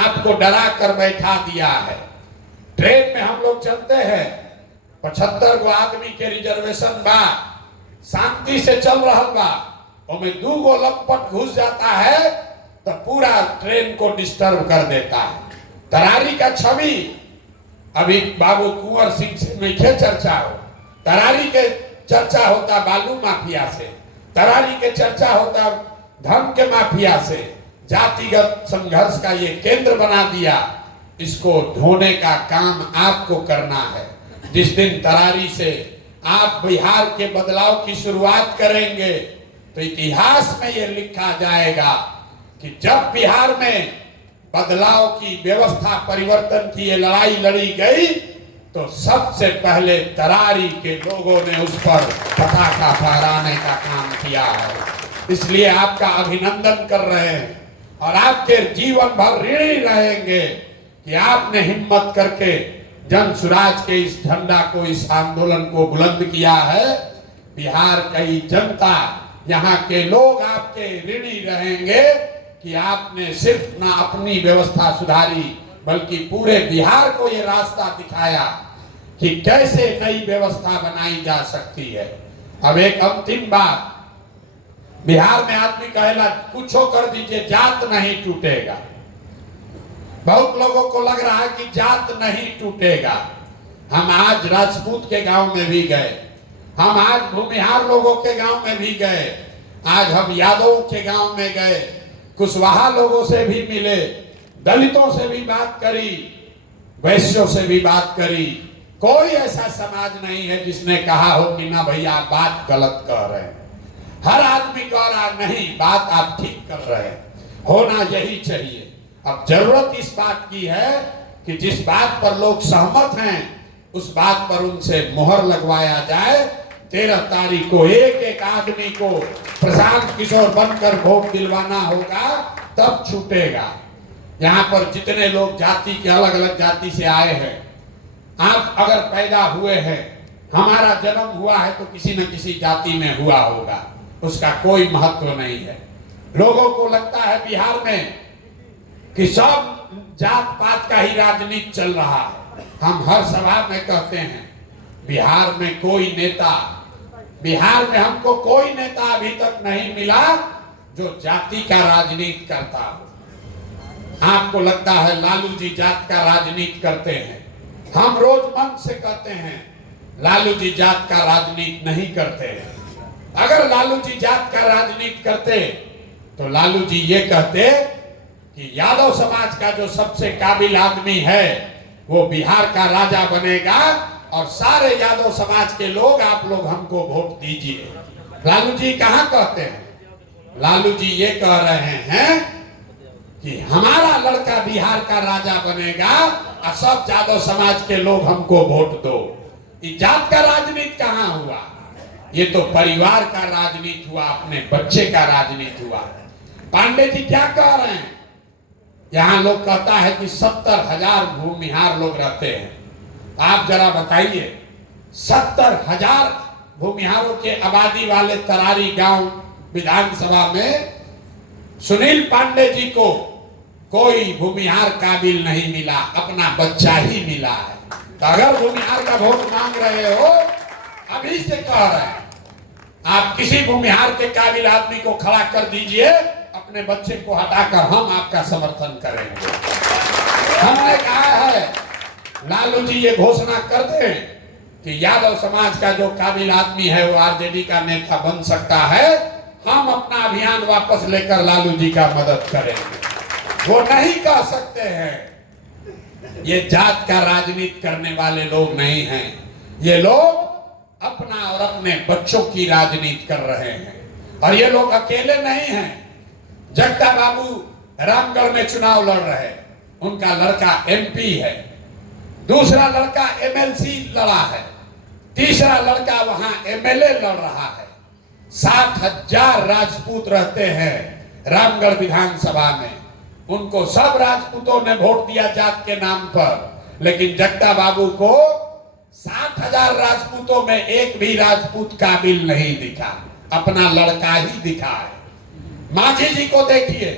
आपको डरा कर बैठा दिया है। ट्रेन में हम लोग चलते हैं, 75 गो आदमी के रिजर्वेशन बा, शांति से चल रहा बा, उसमें 2 गो लंपट घुस जाता है तो पूरा ट्रेन को डिस्टर्ब कर देता है। तरारी का छवि अभी बाबू कुंवर सिंह से नहीं चर्चा हो, तरारी के चर्चा होता बालू माफिया से, तरारी के चर्चा होता धन के माफिया से। जातिगत संघर्ष का ये केंद्र बना दिया, इसको ढोने का काम आपको करना है। जिस दिन तरारी से आप बिहार के बदलाव की शुरुआत करेंगे तो इतिहास में ये लिखा जाएगा कि जब बिहार में बदलाव की व्यवस्था परिवर्तन की ये लड़ाई लड़ी गई तो सबसे पहले तरारी के लोगों ने उस पर पताका फहराने का काम किया है। इसलिए आपका अभिनंदन कर रहे हैं और आपके जीवन भर ऋणी रहेंगे कि आपने हिम्मत करके जन सुराज के इस झंडा को, इस आंदोलन को बुलंद किया है। बिहार की जनता, यहाँ के लोग आपके ऋणी रहेंगे कि आपने सिर्फ ना अपनी व्यवस्था सुधारी बल्कि पूरे बिहार को ये रास्ता दिखाया कि कैसे नई व्यवस्था बनाई जा सकती है। अब एक अंतिम बात, बिहार में आदमी कहेला कुछो कर दीजिए जात नहीं टूटेगा। बहुत लोगों को लग रहा है कि जात नहीं टूटेगा। हम आज राजपूत के गांव में भी गए, हम आज भूमिहार लोगों के गांव में भी गए, आज हम यादवों के गांव में गए, कुशवाहा लोगों से भी मिले, दलितों से भी बात करी, वैश्यों से भी बात करी। कोई ऐसा समाज नहीं है जिसने कहा हो कि ना भैया आप बात गलत कह रहे हैं। हर आदमी कह रहा नहीं बात आप ठीक कर रहे हैं, होना यही चाहिए। अब जरूरत इस बात की है कि जिस बात पर लोग सहमत हैं उस बात पर उनसे मोहर लगवाया जाए। 13 तारीख को एक एक आदमी को प्रशांत किशोर बनकर वोट दिलवाना होगा, तब छूटेगा। यहाँ पर जितने लोग जाति के अलग अलग जाति से आए हैं, आप अगर पैदा हुए हैं, हमारा जन्म हुआ है तो किसी न किसी जाति में हुआ होगा, उसका कोई महत्व नहीं है। लोगों को लगता है बिहार में कि सब जात पात का ही राजनीति चल रहा है। हम हर सभा में कहते हैं बिहार में कोई नेता, बिहार में हमको कोई नेता अभी तक नहीं मिला जो जाति का राजनीति करता हो। आपको लगता है लालू जी जात का राजनीति करते हैं, हम रोज मन से कहते हैं लालू जी जात का राजनीति नहीं करते हैं। अगर लालू जी जात का राजनीति करते तो लालू जी ये कहते कि यादव समाज का जो सबसे काबिल आदमी है वो बिहार का राजा बनेगा और सारे यादव समाज के लोग आप लोग हमको वोट दीजिए। लालू जी कहाँ कहते हैं? लालू जी ये कह रहे हैं कि हमारा लड़का बिहार का राजा बनेगा और सब यादव समाज के लोग हमको वोट दो। ये जात का राजनीति कहाँ हुआ? ये तो परिवार का राजनीति हुआ, अपने बच्चे का राजनीति हुआ। पांडे जी क्या कह रहे हैं? यहाँ लोग कहता है कि 70,000 भूमिहार लोग रहते हैं। आप जरा बताइए, 70,000 भूमिहारों के आबादी वाले तरारी गांव विधानसभा में सुनील पांडे जी को कोई भूमिहार काबिल नहीं मिला, अपना बच्चा ही मिला है। तो अगर भूमिहार का वोट मांग रहे हो, अभी से कह रहे हैं आप किसी भूमिहार के काबिल आदमी को खड़ा कर दीजिए, अपने बच्चे को हटाकर हम आपका समर्थन करेंगे। हमने कहा है लालू जी ये घोषणा कर दें कि यादव समाज का जो काबिल आदमी है वो आरजेडी का नेता बन सकता है, हम अपना अभियान वापस लेकर लालू जी का मदद करेंगे। वो नहीं कह सकते हैं ये जात का राजनीति करने वाले लोग नहीं हैं, ये लोग अपना और अपने बच्चों की राजनीति कर रहे हैं। और ये लोग अकेले नहीं हैं। जगता बाबू रामगढ़ में चुनाव लड़ रहे, उनका लड़का एमपी है, दूसरा लड़का एमएलसी लड़ा है, तीसरा लड़का वहां एमएलए लड़ रहा है। 60,000 राजपूत रहते हैं रामगढ़ विधानसभा में, उनको सब राजपूतों ने वोट दिया जात के नाम पर, लेकिन जगता बाबू को 60,000 राजपूतों में एक भी राजपूत काबिल नहीं दिखा, अपना लड़का ही दिखा है। मांझी जी को देखिए,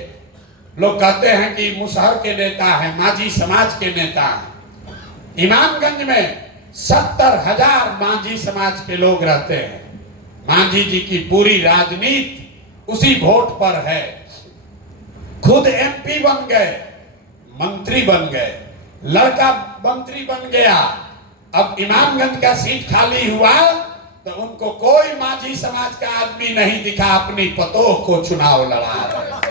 लोग कहते हैं कि मुसहर के नेता है, मांझी समाज के नेता है। इमामगंज में 70,000 मांझी समाज के लोग रहते हैं। मांझी जी की पूरी राजनीति उसी वोट पर है। खुद एमपी बन गए, मंत्री बन गए, लड़का मंत्री बन गया। अब इमामगंज का सीट खाली हुआ तो उनको कोई मांझी समाज का आदमी नहीं दिखा अपनी पतोह को चुनाव लड़ा रहा।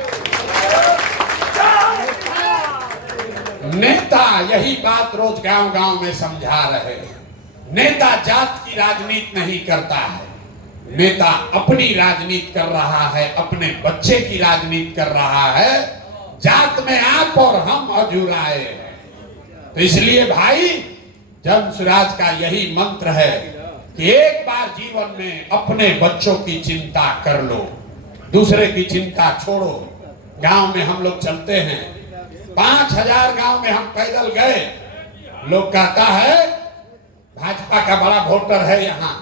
नेता यही बात रोज गांव गांव में समझा रहे हैं। नेता जात की राजनीति नहीं करता है, नेता अपनी राजनीति कर रहा है, अपने बच्चे की राजनीति कर रहा है। जात में आप और हम अधूराए हैं। तो इसलिए भाई, जन स्वराज का यही मंत्र है कि एक बार जीवन में अपने बच्चों की चिंता कर लो, दूसरे की चिंता छोड़ो। गांव में हम लोग चलते हैं, 5,000 गांव में हम पैदल गए। लोग कहता है भाजपा का बड़ा वोटर है यहाँ,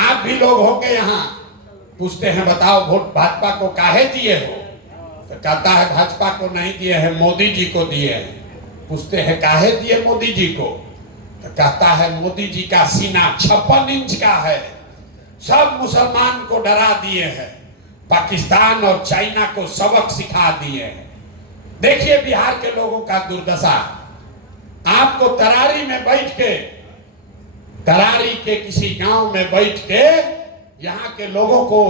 आप भी लोग होंगे यहाँ। पूछते हैं बताओ वोट भाजपा को काहे दिए हो? तो कहता है भाजपा को नहीं दिए हैं, मोदी जी को दिए हैं। पूछते हैं काहे दिए मोदी जी को? तो कहता है मोदी जी का सीना 56 इंच का है, सब मुसलमान को डरा दिए हैं, पाकिस्तान और चाइना को सबक सिखा दिए हैं। देखिए बिहार के लोगों का दुर्दशा। आपको तरारी में बैठ के, तरारी के किसी गांव में बैठ के यहाँ के लोगों को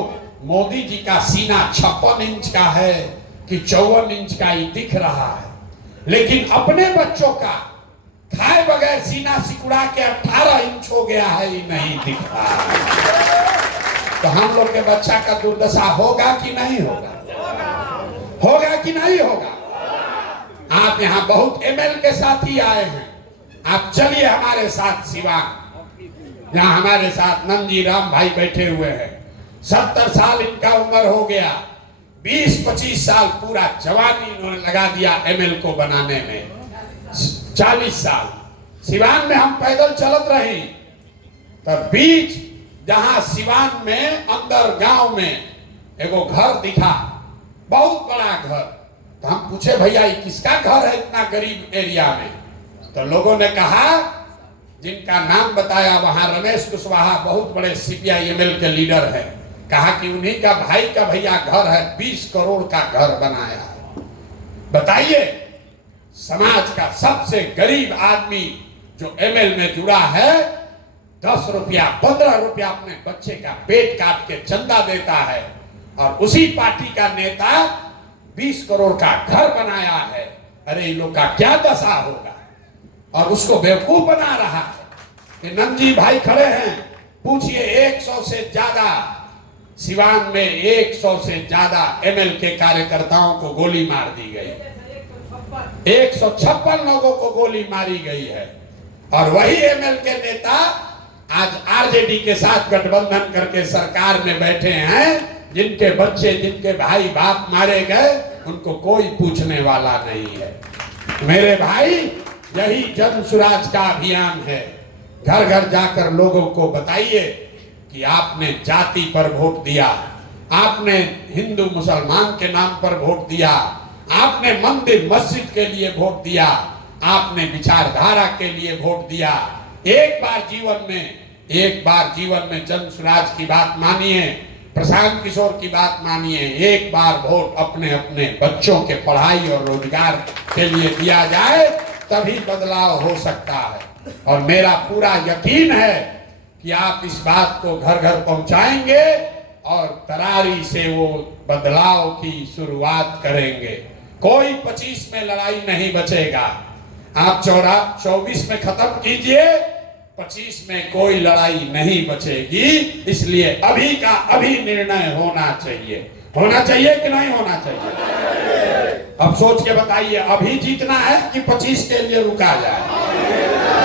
मोदी जी का सीना 56 इंच का है कि 54 इंच का ही दिख रहा है, लेकिन अपने बच्चों का खाए बगैर सीना सिकुड़ा के 18 इंच हो गया है, ही नहीं दिख रहा है। तो हम लोग के बच्चा का दुर्दशा होगा कि नहीं होगा? होगा कि नहीं होगा? आप यहाँ बहुत एमएल के साथ ही आए हैं, आप चलिए हमारे साथ सिवान। यहाँ हमारे साथ नंदी राम भाई बैठे हुए हैं। 70 साल इनका उम्र हो गया, 20-25 साल पूरा जवानी इन्होंने लगा दिया एमएल को बनाने में। 40 साल सिवान में हम पैदल चलत रही, तब बीच जहां सिवान में अंदर गांव में एगो घर दिखा, बहुत बड़ा घर। तो हम पूछे भैया ये किसका घर है इतना गरीब एरिया में? तो लोगों ने कहा, जिनका नाम बताया वहां रमेश कुशवाहा बहुत बड़े CPI-ML के लीडर हैं, कहा कि उन्हीं का भाई का भैया घर है, 20 करोड़ का घर बनाया है। बताइए, समाज का सबसे गरीब आदमी जो ML में जुड़ा है 10 रुपया 15 रुपया अपने बच्चे का पेट काट के चंदा देता है, और उसी पार्टी का नेता 20 करोड़ का घर बनाया है। अरे इन लोग का क्या दशा होगा? और उसको बेवकूफ बना रहा है कि नंदी भाई खड़े हैं। पूछिए 100 से ज्यादा सिवान में 100 से ज्यादा ML के कार्यकर्ताओं को गोली मार दी गई, 156 लोगों को गोली मारी गई है। और वही ML के नेता आज RJD के साथ गठबंधन करके सरकार में बैठे हैं। जिनके बच्चे, जिनके भाई बाप मारे गए, उनको कोई पूछने वाला नहीं है। मेरे भाई, यही जन स्वराज का अभियान है। घर घर जाकर लोगों को बताइए कि आपने जाति पर वोट दिया, आपने हिंदू मुसलमान के नाम पर वोट दिया, आपने मंदिर मस्जिद के लिए वोट दिया, आपने विचारधारा के लिए वोट दिया। एक बार जीवन में जन स्वराज की बात मानिए, प्रशांत किशोर की बात मानिए। एक बार वोट अपने अपने बच्चों के पढ़ाई और रोजगार के लिए दिया जाए, तभी बदलाव हो सकता है। और मेरा पूरा यकीन है कि आप इस बात को घर घर पहुंचाएंगे और तरारी से वो बदलाव की शुरुआत करेंगे। कोई 25 में लड़ाई नहीं बचेगा। आप 24 में खत्म कीजिए, 25 में कोई लड़ाई नहीं बचेगी। इसलिए अभी का अभी निर्णय होना चाहिए। होना चाहिए कि नहीं होना चाहिए? अब सोच के बताइए, अभी जीतना है कि 25 के लिए रुका जाए?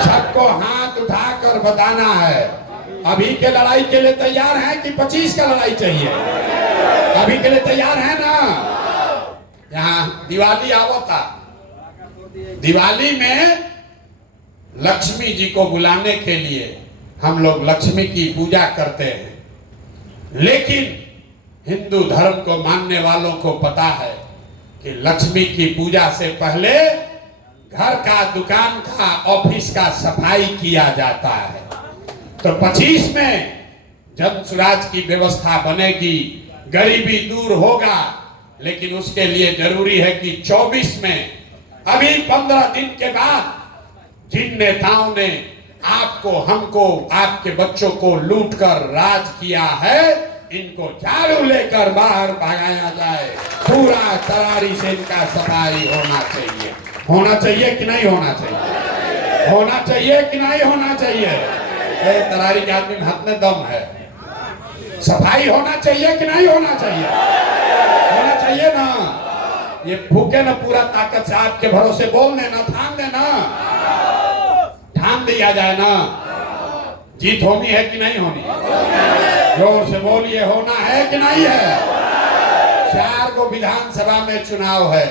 सबको हाथ उठाकर बताना है, अभी के लड़ाई के लिए तैयार हैं कि 25 का लड़ाई चाहिए? अभी के लिए तैयार है ना? यहाँ दिवाली आवता, दिवाली में लक्ष्मी जी को बुलाने के लिए हम लोग लक्ष्मी की पूजा करते हैं। लेकिन हिंदू धर्म को मानने वालों को पता है कि लक्ष्मी की पूजा से पहले घर का, दुकान का, ऑफिस का सफाई किया जाता है। तो 25 में जन स्वराज की व्यवस्था बनेगी, गरीबी दूर होगा, लेकिन उसके लिए जरूरी है कि 24 में, अभी 15 दिन के बाद जिन नेताओं ने आपको, हमको, आपके बच्चों को लूटकर राज किया है, इनको झाड़ू लेकर बाहर भगाया जाए। पूरा तरारी से इनका सफाई होना चाहिए। होना चाहिए कि नहीं होना चाहिए? होना चाहिए कि नहीं होना चाहिए? तरारी के आदमी में हाथ में दम है। सफाई होना चाहिए कि नहीं होना चाहिए? होना चाहिए ना। ये फूके ना पूरा ताकत से आपके भरोसे बोल देना, थाम देना, ठान दिया जाए ना। जीत होनी है कि नहीं होनी? जोर से बोलिए, होना है कि नहीं है? 4 गो विधानसभा में चुनाव है।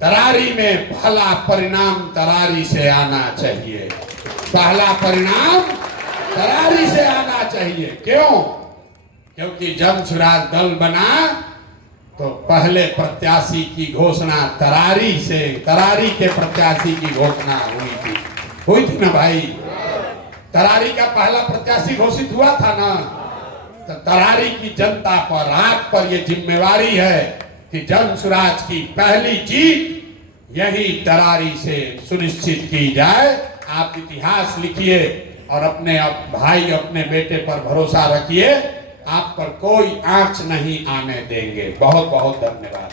तरारी में पहला परिणाम तरारी से आना चाहिए। पहला परिणाम तरारी से आना चाहिए। क्यों? क्योंकि जन स्वराज दल बना तो पहले प्रत्याशी की घोषणा तरारी से, तरारी के प्रत्याशी की घोषणा हुई थी ना भाई। तरारी का पहला प्रत्याशी घोषित हुआ था ना। तो तरारी की जनता पर, आप पर यह जिम्मेवारी है कि जन स्वराज की पहली जीत यही तरारी से सुनिश्चित की जाए। आप इतिहास लिखिए और अपने भाई, अपने बेटे पर भरोसा रखिए। आप पर कोई आंच नहीं आने देंगे। बहुत बहुत धन्यवाद।